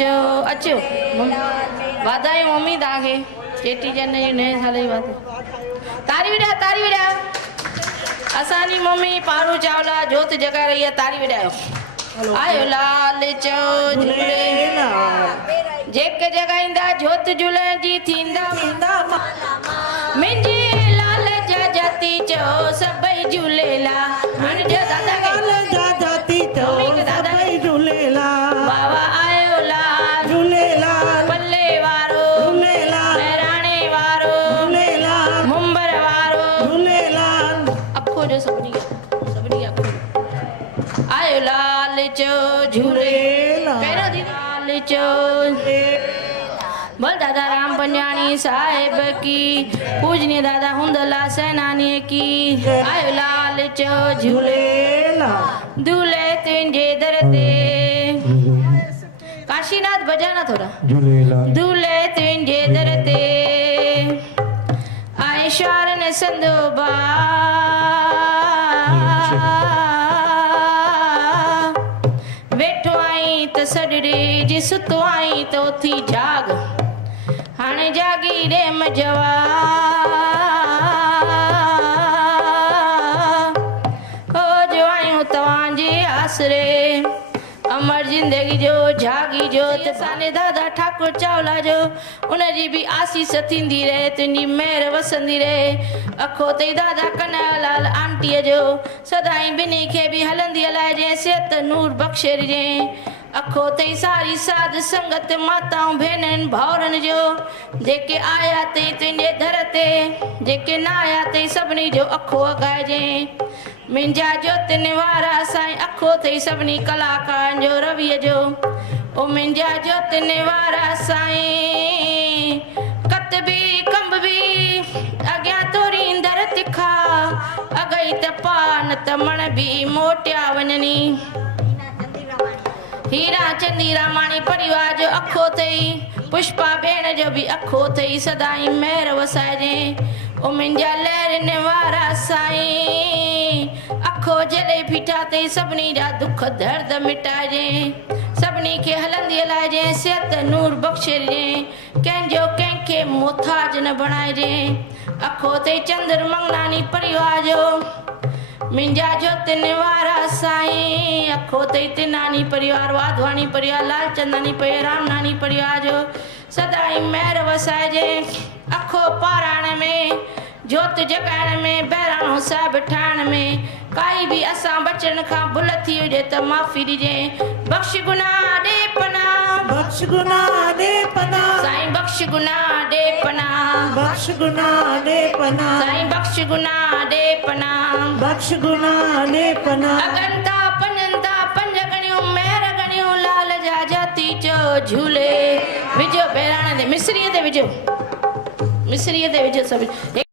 चो अचो वाधायूं मम्मी तव्हांखे चेटी चंड जी नए साल जी वाधायूं तारी विड़ा असांजी मम्मी पारू चावला जोत जगा रही है तारी विड़ायो आयो लाल चो झूलेलाल जेके जगाईंदा जोत झूले जी थींदा मुंहिंजी लाल जा जाती चो सभई झूलेलाल हाणे जो दादा जाती तो सभई झूलेलाल बाबा आयो लाल झूलेलाल पल्ले वारो झूलेलाल बहिराणे वारो झूलेलाल मुंबर वारो झूलेलाल अखो जो सभिनी अखो आयो लाल चो झूलेलाल पहिरियों दी लाल चो बोल दादा राम पंजानी साहिब की पूजनीय दादा हुंदला सेनानी की आयो लाल चो झूलेलाल दूल्हे तुंहिंजे दर ते काशीनाथ बजाना थोड़ा झूलेलाल दूल्हे तुंहिंजे दर ते आए शारन संदोबा वेठो आई त सडड़े जे सुतो आई त उथी जाग हाणे जागी रे मजवा ओ जो आयूं तव्हांजे आसरे अमर जिंदगी जो जागी जो तसाने दादा ठाकुर चावला जो उनजी भी आसीस थींदी रहे तुंहिंजी मेहर वसंदी रहे अखो तई दादा कन्हैयालाल आंटीअ जो सदाई बिन्ही खे बि हलंदी हलाइजे सिहत नूर बख़्शे ॾिजे अखो तई सारी साध संगत माताऊं भेनरुनि भाउरनि जो जेके आया तई तुंहिंजे दर ते जेके न आया तई सभिनी जो अखो अॻाइजे मुंहिंजा जोतिन वारा साईं अखो अथई सभिनी कलाकारनि जो रवीअ जो ओ मुंहिंजा जोतिन वारा साईं कत बि कंब बि अॻियां तोरी दर तिखा अगई त पा न त मण बि मोटिया वञनी हीरा चंदी रामाणी परिवार जो अखो अथई पुष्पा भेण जो बि अखो अथई सदाई महिर वसाइजे ओ मुंहिंजा लहरनि वारा साईं अखो जॾहिं बीठा अथई सभिनी जा दुख दर्द मिटाइजे सभिनी खे हलंदी हलाइजे सिहत नूर बख़्शे ॾिजे कंहिंजो कंहिंखे मोथाज न बणाइजे अखो अथई चंद्र मंगलानी परिवार जो मुंहिंजा जोतिन वारा साईं अखो अथई तिनानी परिवार वाधवानी परिवार लालचंदानी परिवार रामनानी परिवार जो सदाई महिर वसाइजे अखो पाराइण में जोत जगाइण में बहिराणो साहिब ठाहिण में काई बि असां बचन खां भुल थी हुजे त माफ़ी ॾिजे बख़्श गुनाह ॾे पनाह बख्श गुनाह दे पनाह साईं बख़्श गुनाह ॾे पनाह बख्श गुनाह दे पनाह साईं बख़्श गुनाह ॾे पनाह बख्श गुनाह दे पनाह अगंता पंजंता पंज गणियूं महिर गणियूं लाल जा जाती चो झूले विझो बहिराणे ते मिसरीअ ते विझो सभु